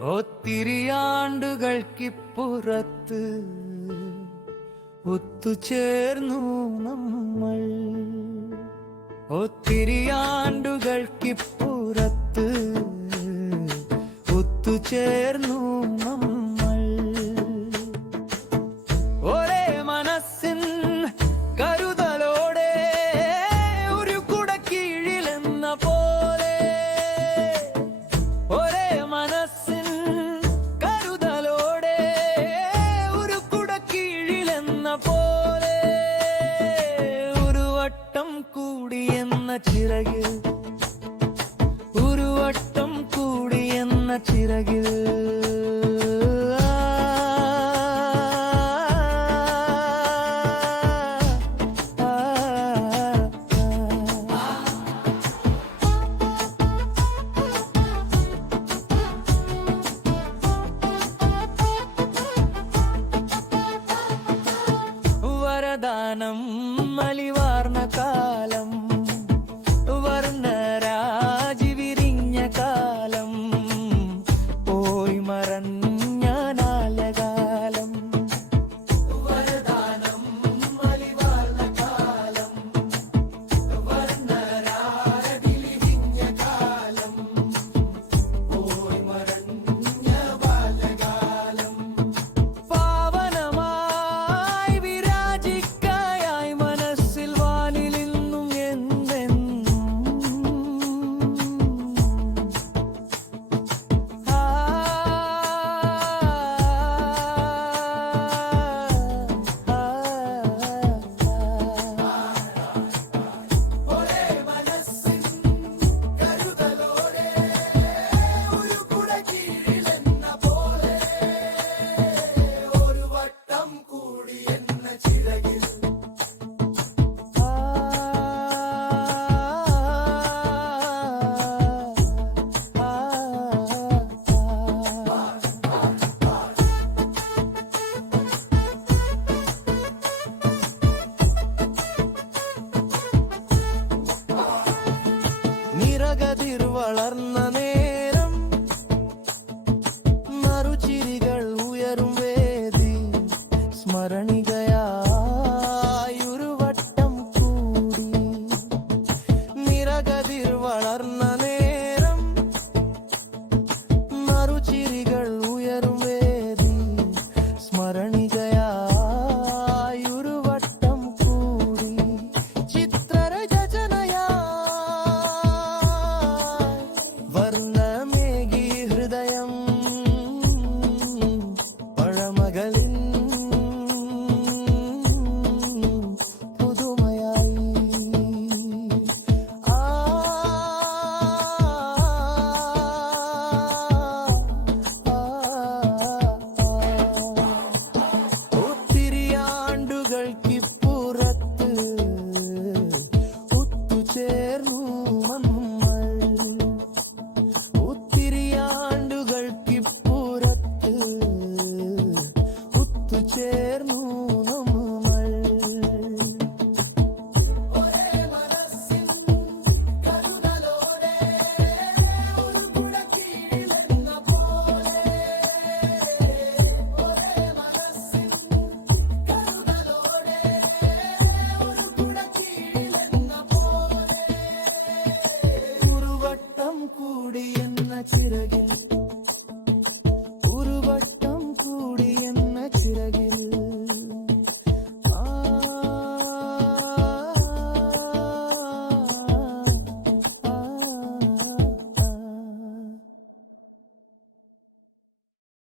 ഒത്തിരി ആണ്ടുകൾക്കിപ്പുറത്ത് ഒത്തുചേർന്നു നമ്മൾ. ഒത്തിരിയാണ്ടുകൾക്കിപ്പുറത്ത് ഒത്തുചേർന്നു എന്ന ചിറകിൽ ഒരു വട്ടം കൂടി എന്ന ചിറകിൽ. വരദാനം മലിവ உயிர் வளர்ந்த